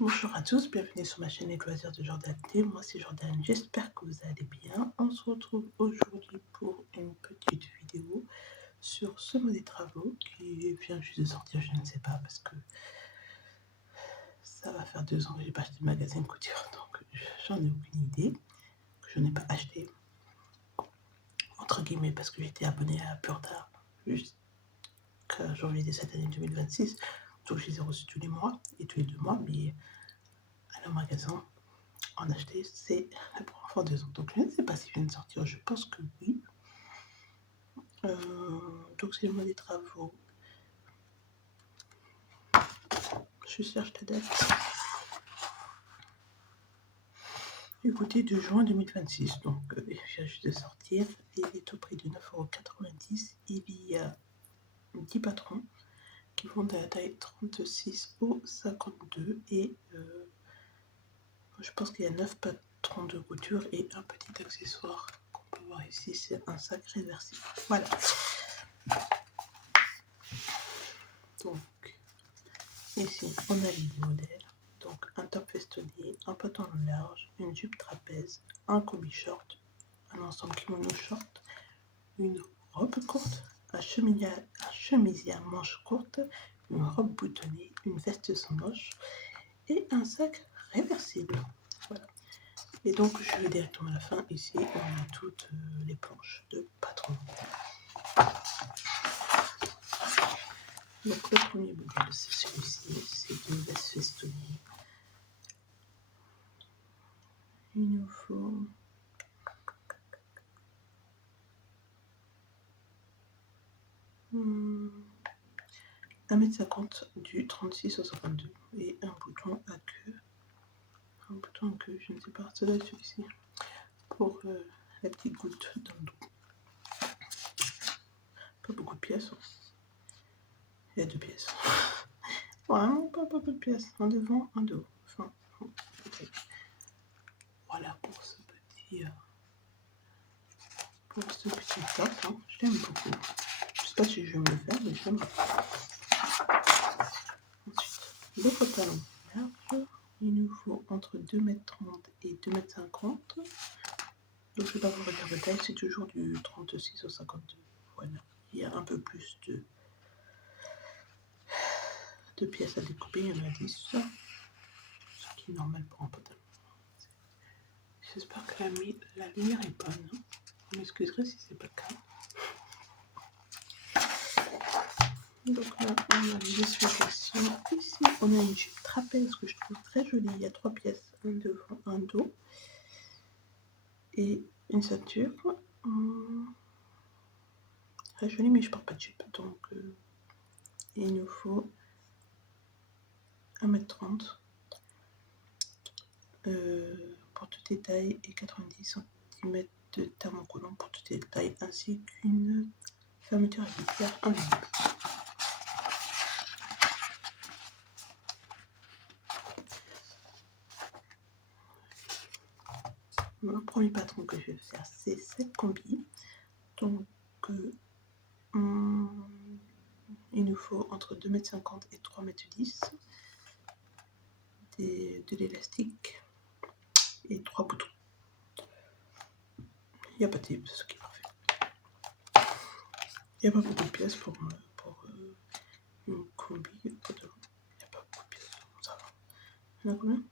Bonjour à tous, bienvenue sur ma chaîne Les Loisirs de Jordan T. Moi c'est Jordan, j'espère que vous allez bien. On se retrouve aujourd'hui pour une petite vidéo sur ce mot des travaux qui vient juste de sortir, je ne sais pas, parce que ça va faire 2 ans que j'ai pas acheté de magasin de couture, donc j'en ai aucune idée, que je n'ai pas acheté, entre guillemets, parce que j'étais abonnée à Purdart jusqu'à janvier de cette année 2026, donc je les ai reçus tous les mois et tous les 2 mois, mais à le magasin en acheter, c'est la première fois en 2 ans. Donc je ne sais pas s'il vient de sortir, je pense que oui. Donc c'est le mois des travaux. Je cherche la date. Écoutez, de juin 2026, donc il vient juste de sortir. Il est au prix de 9,90 €. Il y a 10 patrons qui vont de la taille 36 au 52 et je pense qu'il y a 9 patrons de couture et un petit accessoire qu'on peut voir ici, c'est un sac réversible. Voilà. Donc ici, on a les modèles. Donc un top festonnier, un pantalon large, une jupe trapèze, un combi short, un ensemble kimono short, une robe courte, un chemisier à manches courtes, une robe boutonnée, une veste sans manches et un sac réversible. Voilà. Et donc je vais directement à la fin. Ici, on a toutes les planches de patron. Donc le premier modèle, c'est celui-ci, c'est une veste festonnée. Il nous faut 1,50 m du 36 au 52 et un bouton à queue. Un bouton à queue, je ne sais pas, ça doit être celui-ci. Pour la petite goutte dans le dos. Pas beaucoup de pièces. Il y a 2 pièces. Vraiment pas beaucoup de pièces. Un devant, un dos. Enfin, okay. Voilà pour ce petit top. Hein. Je l'aime beaucoup. Je sais pas si je vais me le faire, mais je l'aime beaucoup. Ensuite, le pantalon large. Il nous faut entre 2,30 m et 2,50 m. Donc je vais pas vous redire de taille, c'est toujours du 36 au 52. Voilà. Il y a un peu plus de pièces à découper, il y en a 10. Ce qui est normal pour un pantalon. J'espère que la lumière est bonne. Vous m'excuserez si c'est pas le cas. Donc là, on a les explications. Ici, on a une jupe trapèze que je trouve très jolie. Il y a 3 pièces, un devant, un dos et une ceinture. Très jolie, mais je porte pas de jupe. Donc, il nous faut 1,30 m pour toutes les tailles et 90 cm de thermocollant pour toutes les tailles, ainsi qu'une fermeture à glissière en ligne. Le premier patron que je vais faire, c'est cette combi. Donc, il nous faut entre 2,50 m et 3,10 m, de l'élastique et 3 boutons. Il n'y a pas de type, ce qui est parfait. Il n'y a pas beaucoup de pièces pour une combi. Il n'y a pas beaucoup de pièces, ça va. Il y en a combien?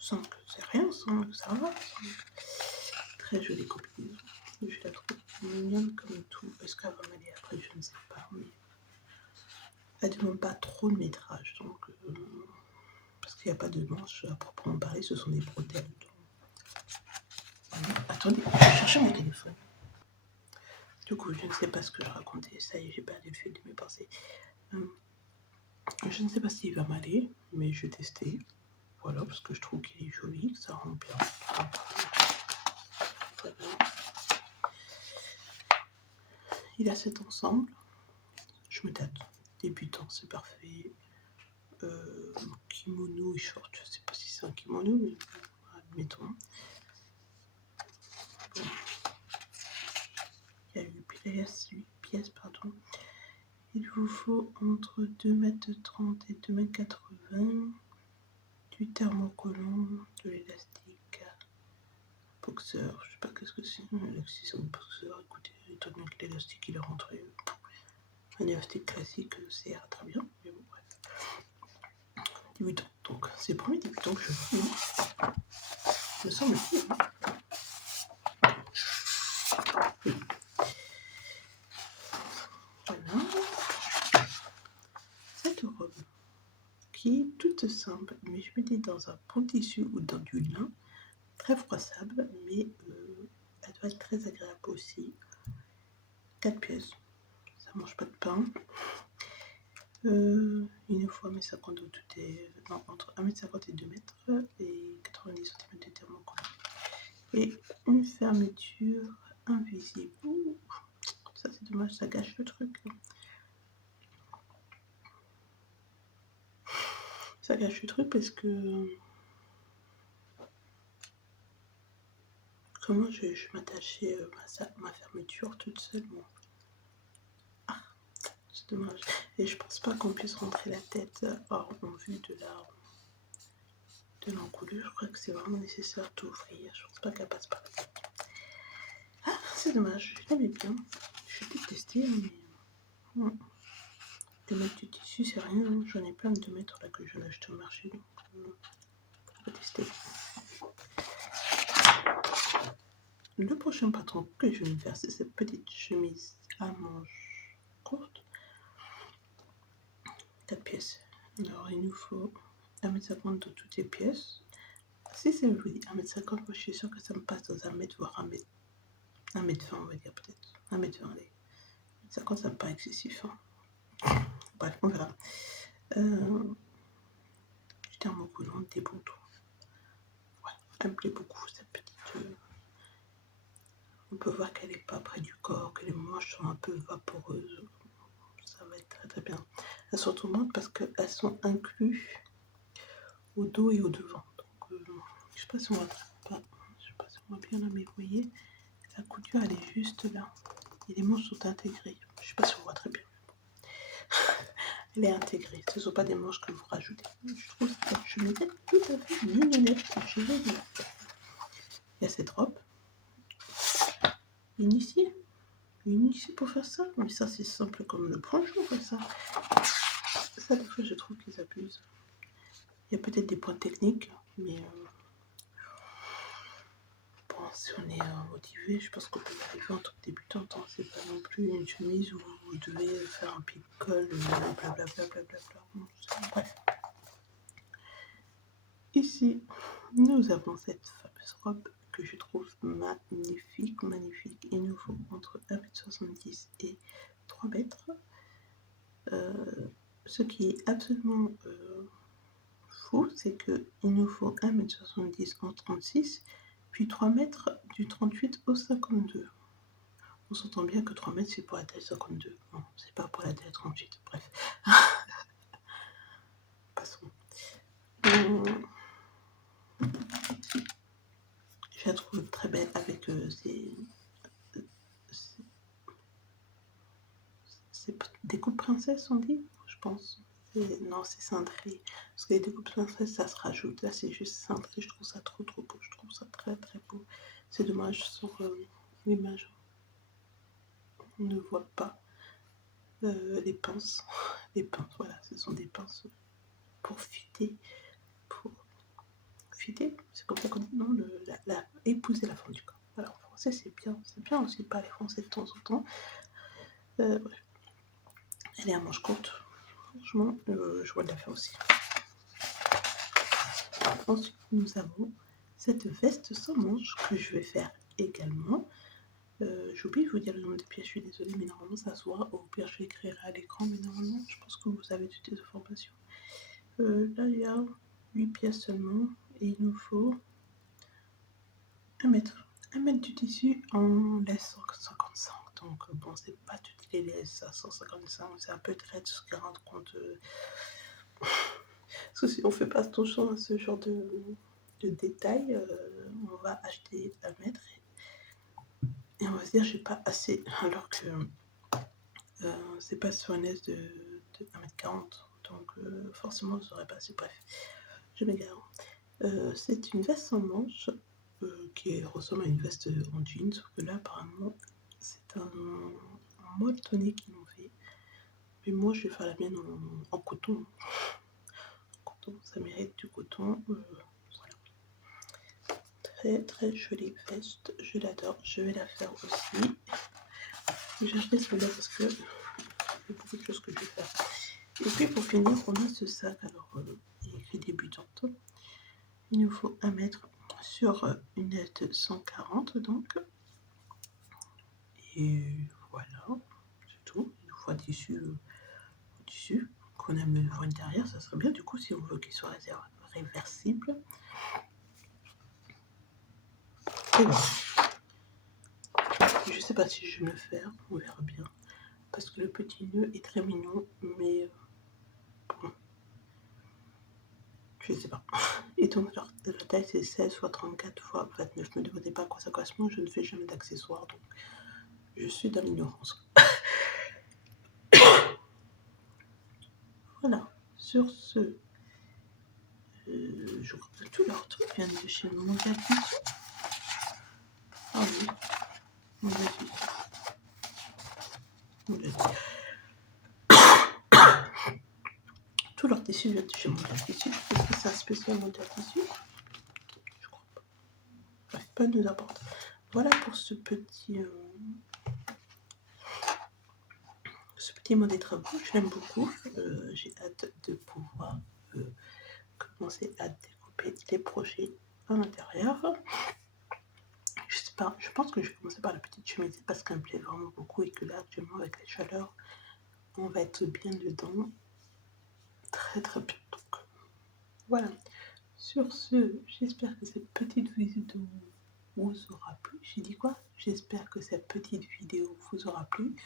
5, c'est rien, 5, ça va. 5. Très jolie combinaison. Je la trouve mignonne comme tout. Est-ce qu'elle va m'aller après? Je ne sais pas. Mais elle ne demande pas trop de métrage. Donc, parce qu'il n'y a pas de manches à proprement parler, ce sont des bretelles. Attendez, je vais chercher mon téléphone. Du coup, je ne sais pas ce que je racontais. Ça y est, j'ai perdu le fil de mes pensées. Je ne sais pas s'il va m'aller, mais je vais tester. Voilà, parce que je trouve qu'il est joli, que ça rend bien. Voilà. Il a cet ensemble. Je me tâte. Débutant, c'est parfait. Kimono et short, je ne sais pas si c'est un kimono, mais admettons. Bon. Il y a 8 pièces, pardon. Il vous faut entre 2,30 m et 2,80 m 20, du thermocollant, de l'élastique boxeur, je sais pas qu'est-ce que c'est, l'élastique boxeur, écoutez, étant donné que l'élastique il est rentré, un élastique classique, c'est très bien, mais bon, bref. Débutant, donc c'est le premier débutant que je vois, me semble-t-il. Oui. Voilà, cette robe qui est toute simple, mais je me dis dans un bon tissu ou dans du lin, très froissable, mais elle doit être très agréable aussi. 4 pièces, ça mange pas de pain. Il nous faut 1m50 de tout est. Non, entre 1m50 et 2 mètres et 90 cm de thermocollant. Et une fermeture invisible. Ouh, ça c'est dommage, ça gâche le truc. Ça gâche le truc parce que. Comment je m'attachais ma fermeture toute seule, moi. Ah, c'est dommage. Et je pense pas qu'on puisse rentrer la tête en vue de l'encoulure. Je crois que c'est vraiment nécessaire d'ouvrir. Je pense pas qu'elle passe par là. Ah, c'est dommage. Je l'aimais bien. Je vais tester, mais. 2 mètres du tissu, c'est rien. Hein. J'en ai plein de 2 mètres là que je viens d'acheter au marché. Donc, on va tester. Le prochain patron que je vais me faire, c'est cette petite chemise à manches courtes. 4 pièces. Alors, il nous faut 1m50 de toutes les pièces. Si c'est oui, 1m50, moi je suis sûre que ça me passe dans 1 mètre, voire 1m20, on va dire peut-être. 1m20, allez. 1m50, ça me paraît excessif. Hein. Bref, on verra. Du thermocollant, des boutons. Ouais, elle me plaît beaucoup cette petite. On peut voir qu'elle n'est pas près du corps, que les manches sont un peu vaporeuses. Ça va être très très bien. Elles sont tombantes parce qu'elles sont incluses au dos et au devant. Donc, je ne sais pas si on voit bien là, mais vous voyez, la couture elle est juste là. Et les manches sont intégrées. Je ne sais pas si on voit très bien. Elle est intégrée. Ce ne sont pas des manches que vous rajoutez. Je trouve cette chemise tout à fait mignonnette. Il y a cette robe. Initiée pour faire ça. Mais ça, c'est simple comme le poncho, ça. Ça, des fois, je trouve qu'ils abusent. Il y a peut-être des points techniques, mais bon, si on est motivé, je pense qu'on peut y arriver en tant que débutante. Hein. C'est pas non plus une chemise où vous devez faire un pic-colle, blablabla. Bref. Ici, nous avons cette fameuse robe que je trouve magnifique. Il nous faut entre 1m70 et 3 mètres. Ce qui est absolument fou, c'est qu'il nous faut 1m70 en 36, puis 3 mètres du 38 au 52. On s'entend bien que 3 mètres, c'est pour la taille 52. Non, c'est pas pour la taille 38. Bref. Passons. Je la trouve très belle avec ces découpes princesse, on dit, je pense. Non, c'est cintré. Parce que les découpes princesse, ça se rajoute. Là, c'est juste cintré. Je trouve ça trop beau. Je trouve ça très très beau. C'est dommage sur l'image. On ne voit pas les pinces. Les pinces, voilà, ce sont des pinces pour fitter. C'est comme ça qu'on dit, non, épouser la forme du corps. Voilà, en français, c'est bien aussi de parler français de temps en temps. Ouais. Elle est à manches courtes. Franchement, je vois de la faire aussi. Ensuite, nous avons cette veste sans manches que je vais faire également. J'ai oublié de vous dire le nombre de pièces, je suis désolée, mais normalement ça se voit. Au pire, je l'écrirai à l'écran, mais normalement, je pense que vous avez toutes les informations. Là, il y a 8 pièces seulement, et il nous faut 1 mètre. 1 mètre du tissu en laisse 155. Donc, bon, c'est pas toutes les laisses à 155, c'est un peu traite ce qui rend compte. Parce que si on fait pas attention à ce genre de détails, on va acheter 1 mètre et on va se dire j'ai pas assez. Alors que c'est pas sur une laisse de 1m40. Donc forcément vous aurez passé. Bref, je m'égare. C'est une veste sans manches qui ressemble à une veste en jean, sauf que là apparemment c'est un molletonné qu'ils m'ont fait. Mais moi je vais faire la mienne en coton. Coton, ça mérite du coton. Voilà. Très très jolie veste, je l'adore, je vais la faire aussi. J'ai acheté celle-là parce que il y a beaucoup de choses que je vais faire. Et puis pour finir, on a ce sac. Alors, il est écrit débutante. Il nous faut un mètre sur une lettre 140 donc. Et voilà, c'est tout. Il nous faut un tissu qu'on aime le voir derrière, ça serait bien du coup si on veut qu'il soit réversible. Et voilà. Je sais pas si je vais me le faire, on verra bien. Parce que le petit nœud est très mignon, mais bon, je sais pas. Et donc la taille c'est 16 x 34 x 29. Ne me demandez pas à quoi ça correspond, je ne fais jamais d'accessoires, donc je suis dans l'ignorance. Voilà, sur ce, je crois que tous leurs trucs viennent de chez Mondial Tissu. Ah oui, Mondial Tissu. Tous leurs tissus viennent de chez Mondial Tissu. Est-ce que c'est un spécial Mondial Tissu? Je crois pas. Bref, peu nous importe. Voilà pour ce petit mot des travaux. Je l'aime beaucoup. J'ai hâte de pouvoir commencer à découper les projets à l'intérieur. Je sais pas, je pense que je vais commencer par la petite chemise parce qu'elle me plaît vraiment beaucoup et que là actuellement avec les chaleurs on va être bien dedans, très très bien. Donc voilà, sur ce, j'espère que cette petite vidéo vous aura plu. J'ai dit quoi? J'espère que cette petite vidéo vous aura plu.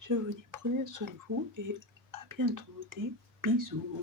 Je vous dis prenez soin de vous et à bientôt, des bisous.